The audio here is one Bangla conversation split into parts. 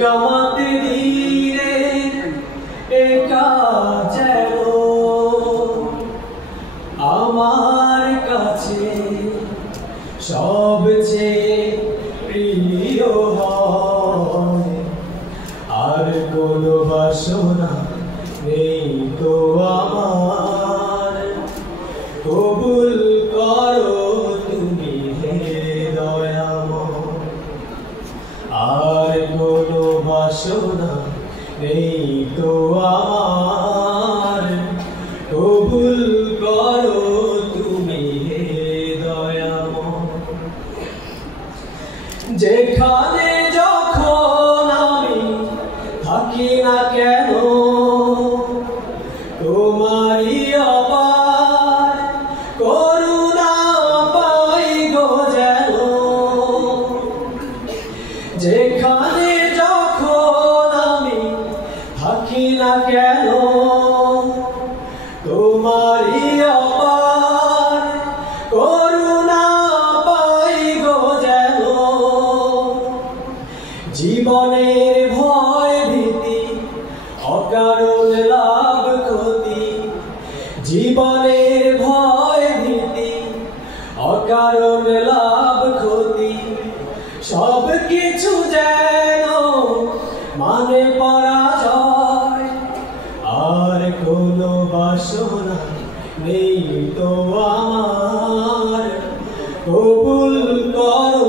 কামাতে দিনে একা যেন আমার কাছে সবচেয়ে প্রিয় হয়। আর কোনো বাসনা নেই তো আমার, কবুল করো তুমি হে দয়াময়। আর কোনো বাসনা নেই তো আমার, কবুল করো তুমি হে দয়াময়। যেখানে যখন আমি থাকি না কেন, তোমারই অপার করুণা পাই গো যেন। যেখানে যখন আমি থাকি না কেন, তোমারই অপার করুণা পাই গো যেন। জীবনের ভয় ভীতি অকারণ লাভ ক্ষতি, জীবনের ভয় ভীতি অকারণ লাভ ক্ষতি, সব কিছু যেন মানে পরাজয়। আর কোনো বাসনা নেই তো আমার, কবুল করো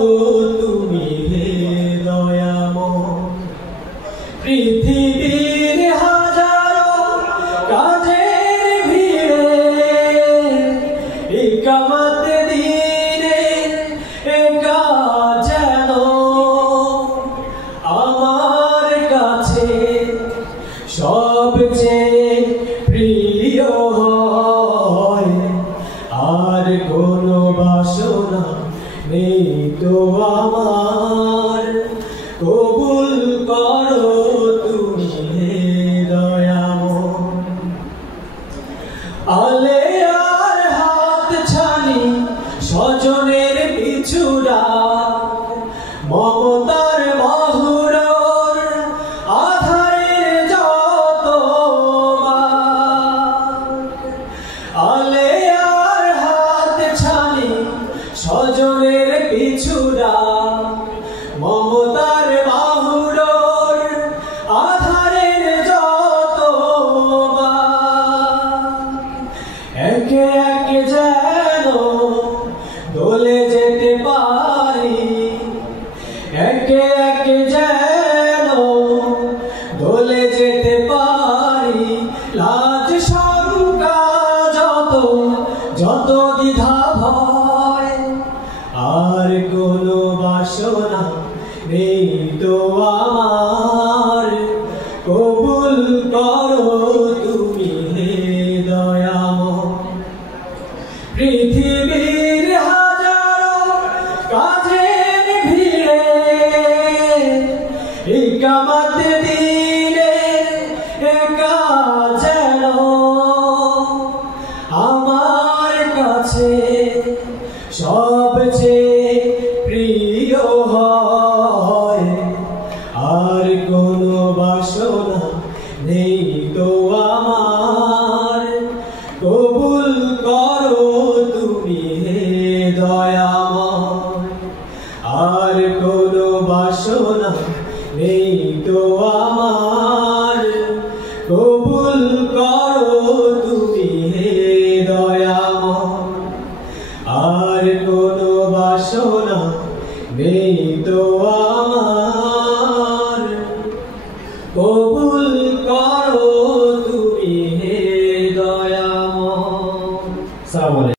তুমি হে দয়াময়। পৃথিবীর হাজারো কাজের ভিড়ে কামাতে দিনে একা যেন আমার কাছে সবচেয়ে প্রিয় হয়। আর কোনো বাসনা নেই তো আমার, কবুল করো তুমি হে দয়াময়। আলে আর হাত ছানি স্বজনের পিছু ডাক, মমতার মহুরর আধারের যত বাক। আলে আর হাত ছানি স্বজনের পিছু ডাক, মমতার মহুরর আধারের যত বাক। একে একে যেন দলে যেতে পারি, একে একে যেন দলে যেতে পারি। লাজ শঙ্কা যত যত দ্বিধা ভয়, আর কোনো বাসনা নেই তো আমার, কবুল করো তুমি হে দয়াময়। পৃথিবীর হাজারো কাজের ভিড়ে কামাতে দিনে একা যেন আমার কাছে সবচেয়ে প্রিয় হয়। আর কোনো বাসনা নেই তো আমার, কবুল করো তুমি হে দয়াময়। আর কোনো বাসনা নেই তো আমার, কবুল করো তুমি হে দয়াময়। আর কোনো বাসনা নেই তো আমার, কবুল করো।